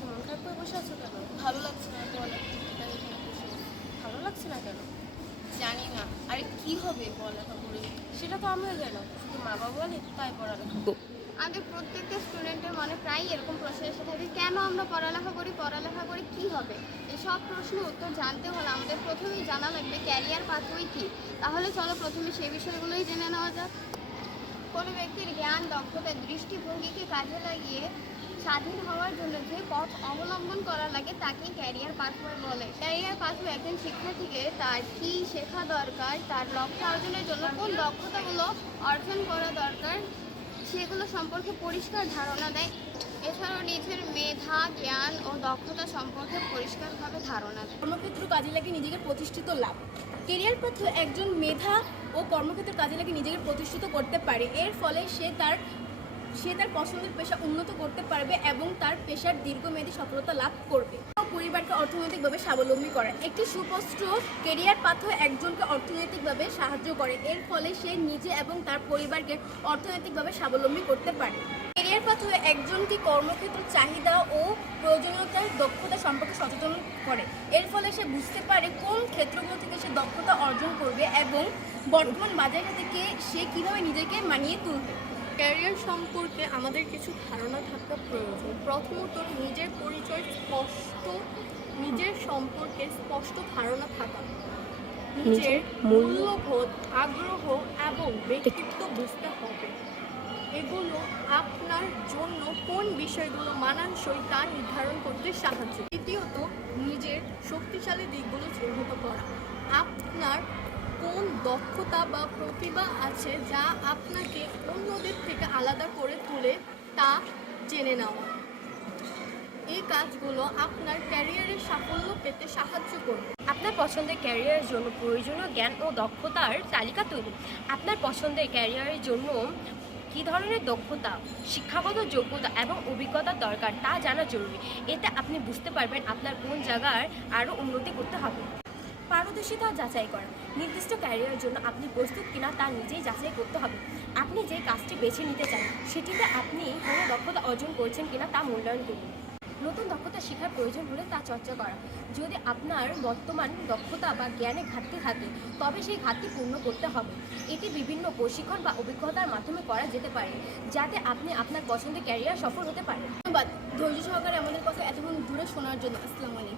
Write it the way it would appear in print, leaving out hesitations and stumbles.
হয়েছে? মন খারাপ করে বসে আছো কেন? ভালো লাগছে না পড়ালেখা করতে তাই এখানে বসে আছি। ভালো লাগছে না কেন? জানি না আরে কি হবে পড়ালেখা করে। সেটা তো আমিও জানো, শুধু মা বাবা বলে তাই পড়ালেখা। আমাদের প্রত্যেকটা স্টুডেন্টের মনে প্রায় এরকম প্রশ্ন এসে থাকে, কেন আমরা পড়ালেখা করে কি হবে? এসব প্রশ্নের উত্তর জানতে হলে আমাদের প্রথমেই জানা লাগবে ক্যারিয়ার পাথওয়ে কী। তাহলে চলো প্রথমে সেই বিষয়গুলোই জেনে নেওয়া যাক। কোনো ব্যক্তির জ্ঞান, দক্ষতা, দৃষ্টিভঙ্গিকে কাজে লাগিয়ে স্বাধীন হওয়ার জন্য যে পথ অবলম্বন করা লাগে তাকেই ক্যারিয়ার পাথওয়ে বলে। ক্যারিয়ার পাথওয়ে একজন শিক্ষার্থীকে তার কী শেখা দরকার, তার লক্ষ্য অর্জনের জন্য কোন দক্ষতাগুলো অর্জন করা দরকার সেগুলো সম্পর্কে পরিষ্কার ধারণা দেয়। এছাড়াও নিজের মেধা, জ্ঞান ও দক্ষতা সম্পর্কে পরিষ্কারভাবে ধারণা দেয়। কর্মক্ষেত্র কাজে লাগিয়ে নিজেকে প্রতিষ্ঠিত লাভ। কেরিয়ার পথে একজন মেধা ও কর্মক্ষেত্রে কাজে লাগিয়ে নিজেকে প্রতিষ্ঠিত করতে পারে। এর ফলে সে তার পছন্দের পেশা উন্নত করতে পারবে এবং তার পেশার দীর্ঘমেয়াদী সফলতা লাভ করবে। পরিবারকে অর্থনৈতিকভাবে স্বাবলম্বী করা। একটি সুস্পষ্ট কেরিয়ার পাথওয়ে একজনকে অর্থনৈতিকভাবে সাহায্য করে। এর ফলে সে নিজে এবং তার পরিবারকে অর্থনৈতিকভাবে স্বাবলম্বী করতে পারে। কেরিয়ার পাথওয়ে একজনকে কর্মক্ষেত্র চাহিদা ও প্রয়োজনীয়তার দক্ষতা সম্পর্কে সচেতন করে। এর ফলে সে বুঝতে পারে কোন ক্ষেত্রগুলো থেকে সে দক্ষতা অর্জন করবে এবং বর্তমান বাজারে থেকে সে কীভাবে নিজেকে মানিয়ে তুলবে। ক্যারিয়ার সম্পর্কে আমাদের কিছু ধারণা থাকা প্রয়োজন। প্রথমত নিজের সম্পর্কে স্পষ্ট ধারণা থাকা, নিজের মূল্যবোধ, আগ্রহ এবং ব্যক্তিত্ব বুঝতে হবে। এগুলো আপনার জন্য কোন বিষয়গুলো মানানসই তা নির্ধারণ করতে সাহায্য। দ্বিতীয়ত, নিজের শক্তিশালী দিকগুলো চিহ্নিত করা। আপনার কোন দক্ষতা বা প্রতিভা আছে যা আপনাকে অন্যদের থেকে আলাদা করে তুলে তা জেনে নেওয়া। এই কাজগুলো আপনার ক্যারিয়ারের সাফল্য পেতে সাহায্য করবে। আপনার পছন্দের ক্যারিয়ারের জন্য প্রয়োজনীয় জ্ঞান ও দক্ষতার তালিকা তৈরি। আপনার পছন্দের ক্যারিয়ারের জন্য কী ধরনের দক্ষতা, শিক্ষাগত যোগ্যতা এবং অভিজ্ঞতার দরকার তা জানা জরুরি। এতে আপনি বুঝতে পারবেন আপনার কোন জায়গায় আরও উন্নতি করতে হবে। পারদর্শিতা যাচাই করা। নির্দিষ্ট ক্যারিয়ারের জন্য আপনি প্রস্তুত কিনা তা নিজেই যাচাই করতে হবে। আপনি যে কাজটি বেছে নিতে চান সেটিতে আপনি কোনো দক্ষতা অর্জন করছেন কিনা তা মূল্যায়ন করুন। নতুন দক্ষতা শেখার প্রয়োজন হলে তা চর্চা করা। যদি আপনার বর্তমান দক্ষতা বা জ্ঞানে ঘাটতি থাকে তবে সেই ঘাটতি পূর্ণ করতে হবে। এটি বিভিন্ন প্রশিক্ষণ বা অভিজ্ঞতার মাধ্যমে করা যেতে পারে যাতে আপনি আপনার পছন্দের ক্যারিয়ার সফল হতে পারেন। ধন্যবাদ ধৈর্য সহকারে আমাদের কথা এতক্ষণ দূরে শোনার জন্য। আসসালামু আলাইকুম।